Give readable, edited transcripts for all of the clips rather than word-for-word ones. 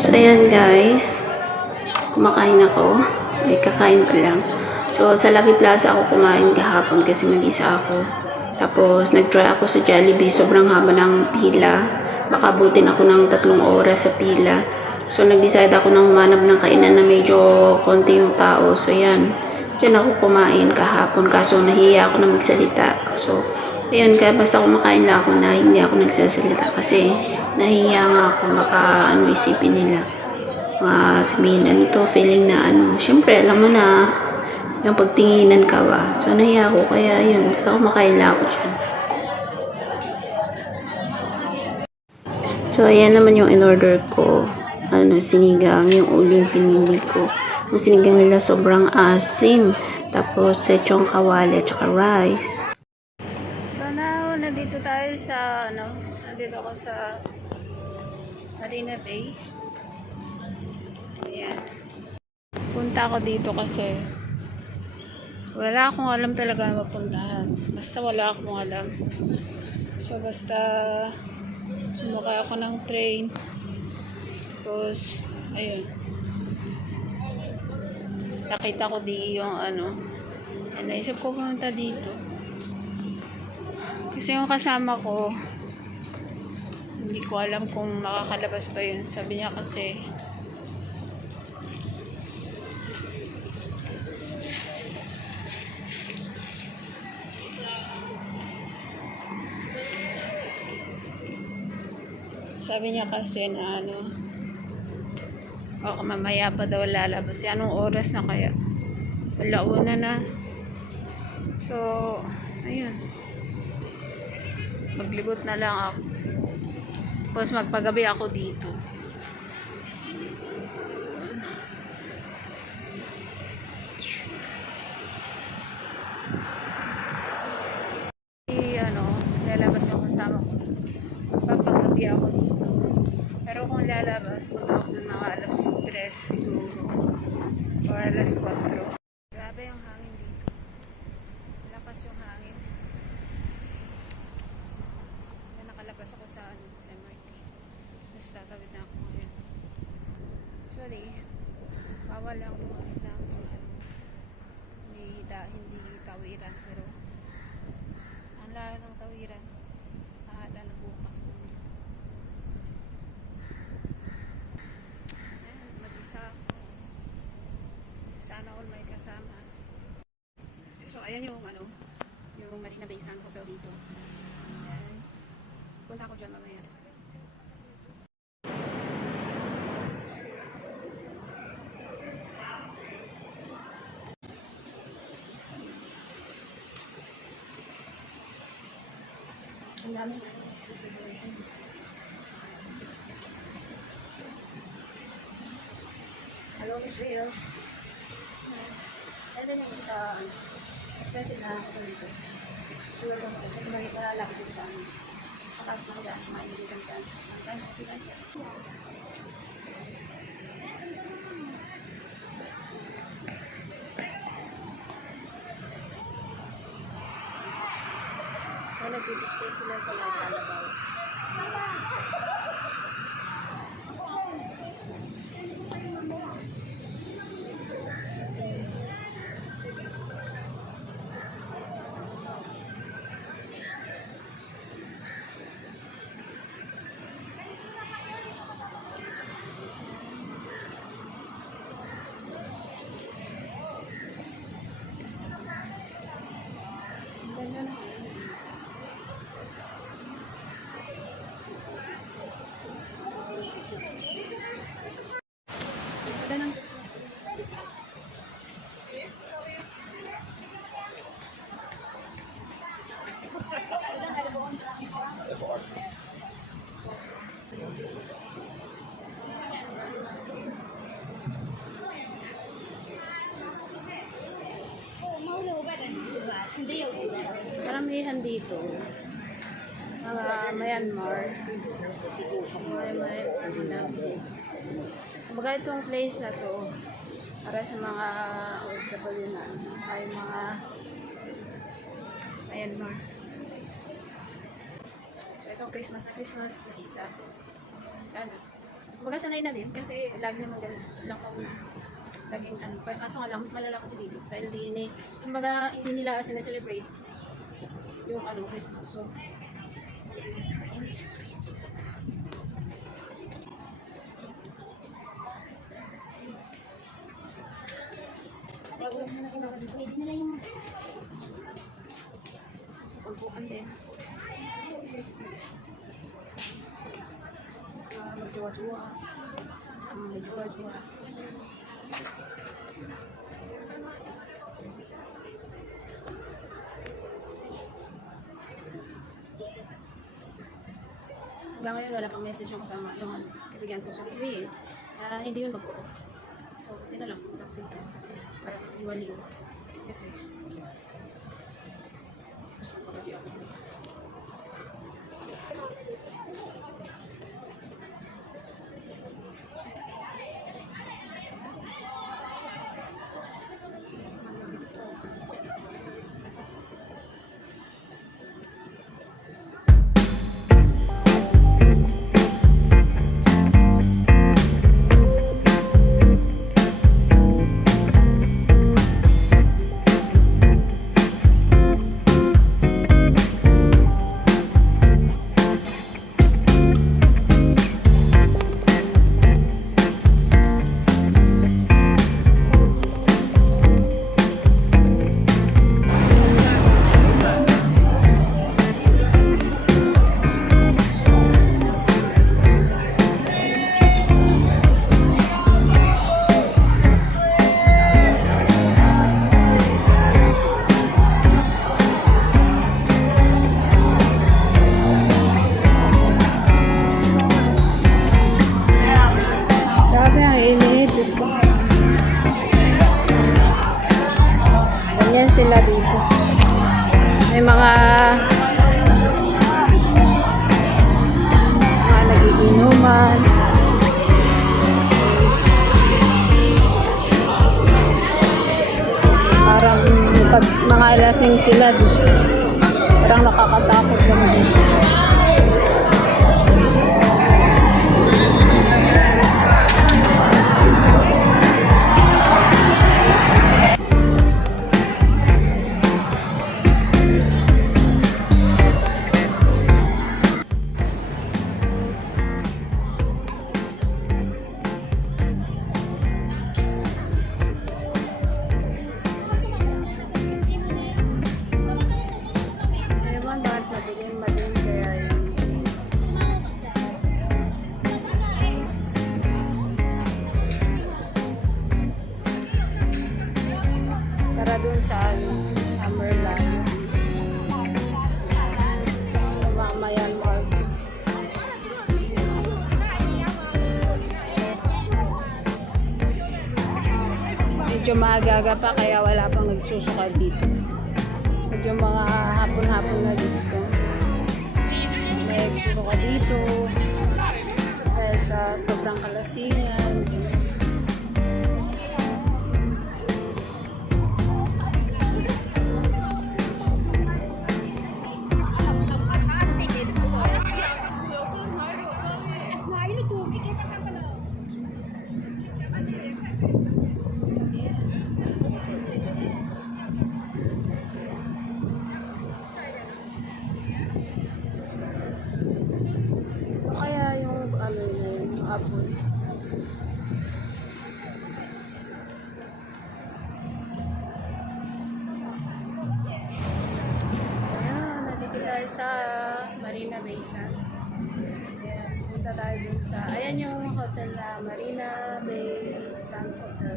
So, ayan guys. Kumakain ako. Ay, kakain pa lang. So, sa Lucky Plaza ako kumain kahapon kasi mag-isa ako. Tapos, nag-try ako sa Jollibee. Sobrang haba ng pila. Baka butin ako ng 3 oras sa pila. So, nag-decide ako na humanap ng kainan na medyo konti yung tao. So, ayan. Diyan ako kumain kahapon. Kaso, nahiya ako na magsalita. So, ayun, kaya basta kumakain lang ako na hindi ako nagsasalita. Kasi, nahiya nga ako. Baka isipin nila. Sabihin, ano to, feeling na syempre, alam mo na, yung pagtinginan ka ba. So, nahiya ako. Kaya, yun, basta kumakain lang ako dyan. So, ayan naman yung in-order ko. Sinigang, yung ulo yung pinili ko. Yung sinigang nila sobrang asim. Tapos, sechong kawali at saka rice. So, now, nandito tayo sa, nandito ako sa Marina Bay. Ayan. Punta ako dito kasi wala akong alam talaga na mapuntahan. Basta wala akong alam. So, basta sumakay ako ng train. Tapos, ayun. Nakita ko di yung and naisip ko pumunta dito. Kasi yung kasama ko, hindi ko alam kung makakalabas pa yun. Sabi niya kasi, na mamaya pa daw lalabas. Anong oras na kaya? Alauna na. So, ayun. Maglibot na lang ako. Tapos magpagabi ako dito. Lalabas yung kasama ko. Magpapagabi ako dito. Pero kung lalabas, punta ako ng mga alas 3 siguro. Or alas 4. Grabe yung hangin dito. Lakas yung hangin. Nakalabas ako sa MRT. Tapos tatawid na ako ngayon. Actually, bawal lang tumawid na ako. Hindi tawiran. Pero ang layo ng tawiran. Bahala na bukas ko. Sana all may kasama. So, ayan yung yung Marina Bay Sands Hotel dito. Ayan. Punta ako dyan mamaya. Ang dami celebration. Hello, Miss Rio. Ano yung isa expensive na ito dito. Tulad ko kasi malalapit dito sa amin. Pataas na dyan, mainigitan dyan. Ang pinasya. Kaya nagpipicture sila sa mga kalabaw. Karamihan dito mga Myanmar. Kumbaga itong place na to para sa mga OFW na ay mga Myanmar. So itong Christmas na isa. Ano? Kumbaga sanay na din kasi lagi naman ilang taon na. Laging ano, kaso nga lang, mas malala kasi dito. Dahil hindi nila sineselebrate yung ano, Christmas. So, pwede nila yung pagbukan din. Magjawa-jawa. Magjawa-jawa. Hanggang ngayon wala pang message yung kasama yung kaibigan ko. So, kasi hindi yun mag-off. So, hindi na lang punta dito. Para iwali yun. Kasi gusto ko pag ako dito. Ganyan sila dito. May mga nagiinuman. Parang pag mga lasing sila, parang nakakatakot naman. Tara dun sa Summerland. Mamayan Mall. Medyo maaga pa kaya wala pang nagsusukal dito. Medyo mga hapon-hapon na disco. May nagsusukal dito. Dahil sa sobrang kalasingan. Kaya yung ano yun, hapon. So yun, nandito tayo sa Marina Bay Sands. Ayan, punta tayo dun sa, ayan yung hotel na Marina Bay Sands Hotel.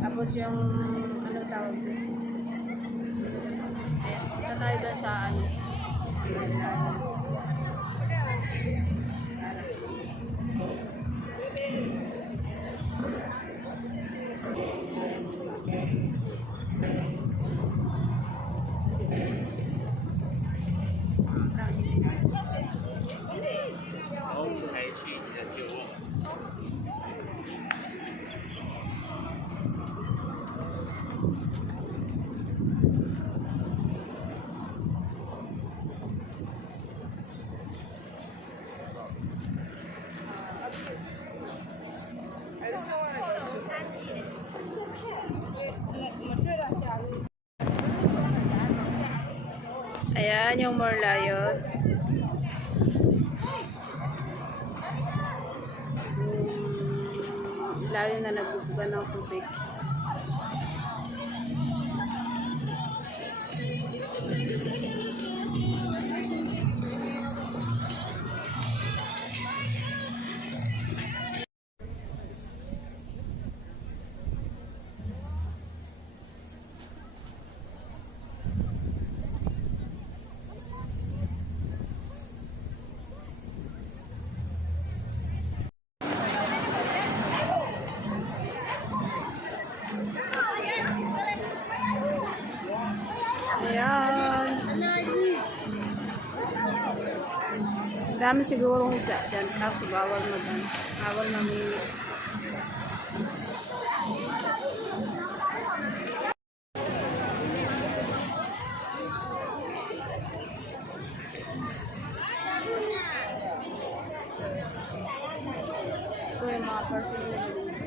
Tapos yung, ano tawag dun? Ayan, punta tayo dun sa, ano, sa Marina. Ayan yung more lion. Lion na nagbubuga ng tubig. Ayan. Dami sigurong isa dyan. Kaso bawal mo dyan. Bawal mamili. Gusto yung mga perfume.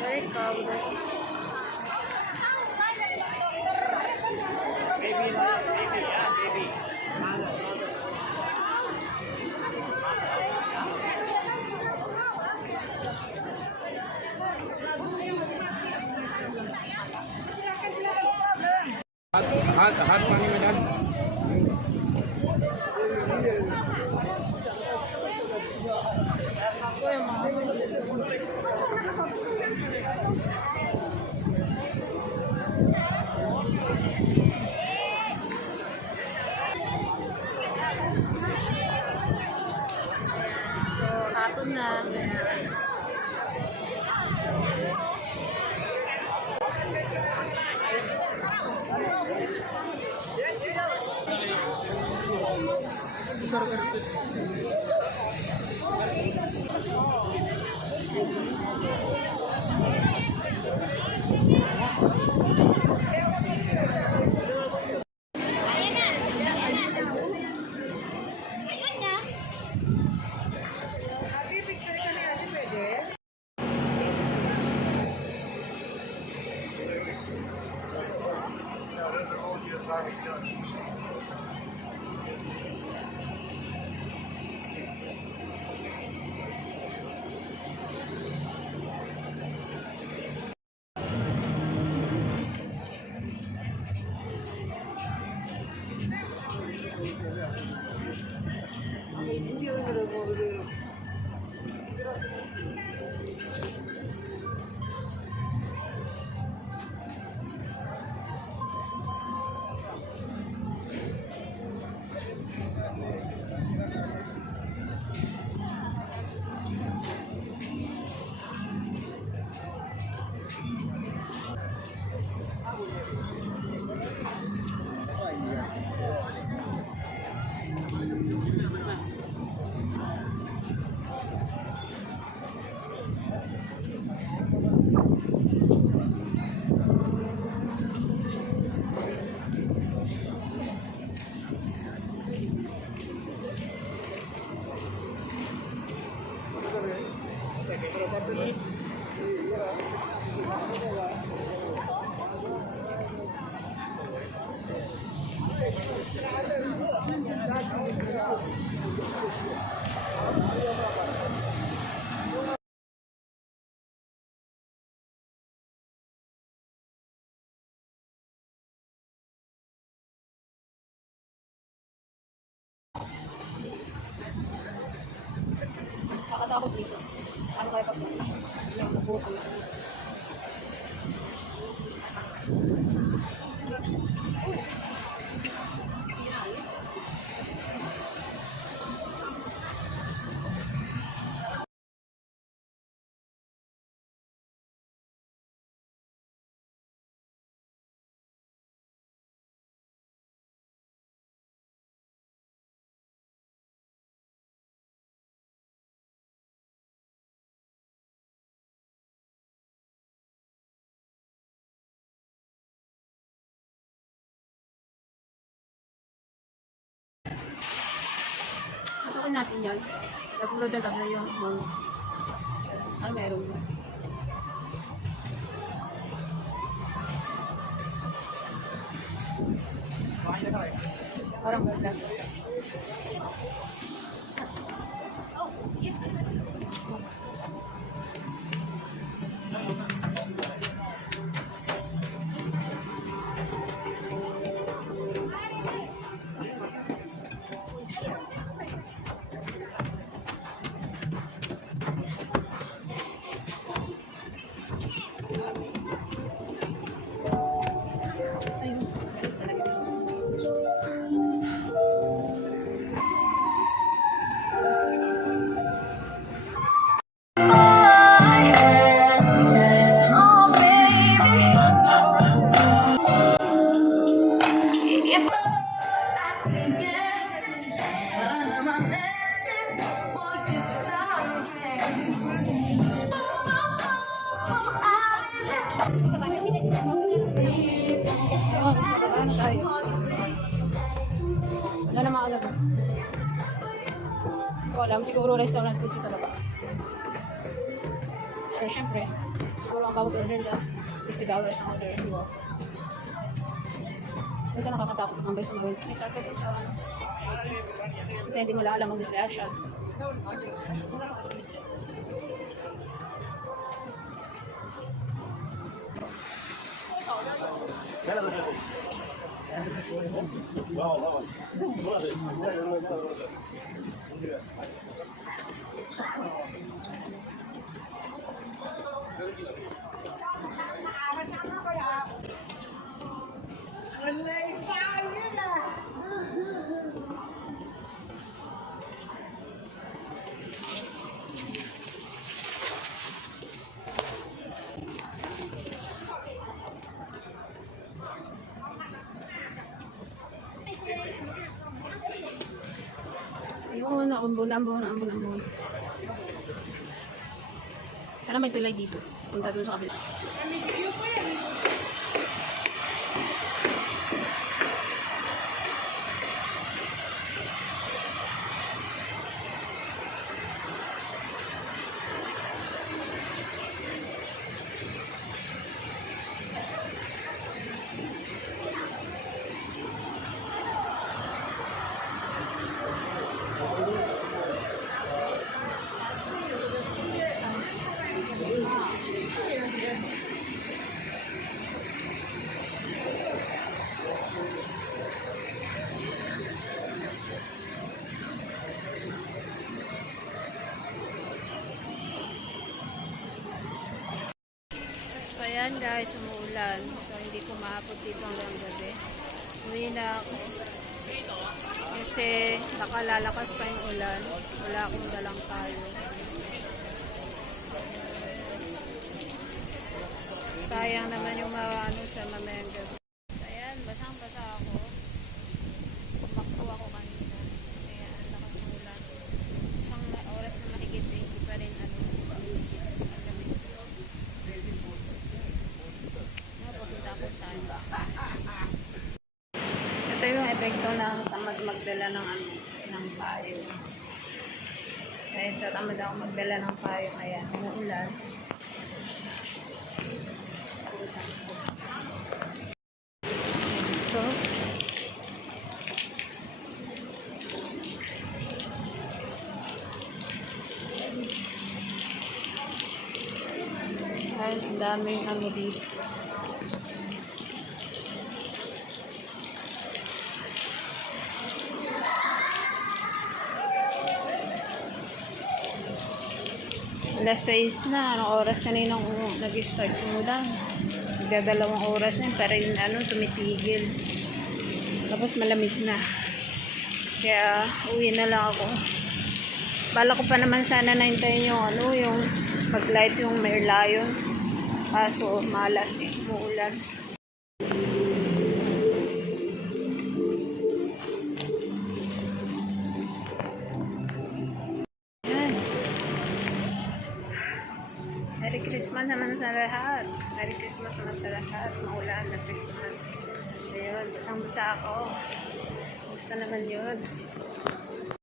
Very crowded. हाथ पानी में डाल So, hapon na. Nakatakot dito. Ano kaya pag nabubuko? Pasukin natin yan. Tatlo talaga yung ano meron mo? Parang wala. Ayun. Oh, sa baba na tayo. Wala na maalam. Ko alam, siguro restaurant dito sa baba. Pero syempre, siguro ang bawat order na $50 ang order. Kasi nakakatakot ang beses na gawin. May target yung sa ano. Kasi hindi mo alam ang disreaction. Ayun, ambon. Sana may tulay dito. Punta dun sa kabila. So ayan guys, umuulan. So hindi ko maabot dito hanggang gabi. Uwi na ako. Kasi nakalalakas pa yung ulan. Wala akong dalang kayo. Sayang naman yung ano sa mamayang gabi. So ayan, basang-basa ako. Tumakbo ako kanina. Kasi ang lakas ng ulan. Isang oras na mahigit eh. Hindi pa rin ano. Napunta ako sa ano. Ito yung epekto ng tamad magdala ng ano, ng payo. Kaya sa tamad ako magdala ng payo, kaya umuulan. So, ay, ang daming ano dito. Alas 6 na, anong oras kaninang nag-start umulan. Magdadalawang oras na, para yung ano, tumitigil. Tapos malamig na. Kaya, uwi na lang ako. Bala ko pa naman sana nahintayin yung ano, yung mag-light yung Merlion. Kaso, malas eh, umuulan. Merry Christmas naman sa lahat. Merry Christmas naman sa lahat. Maulan na Christmas. Ayun, basang-basa ako. Gusto naman yun.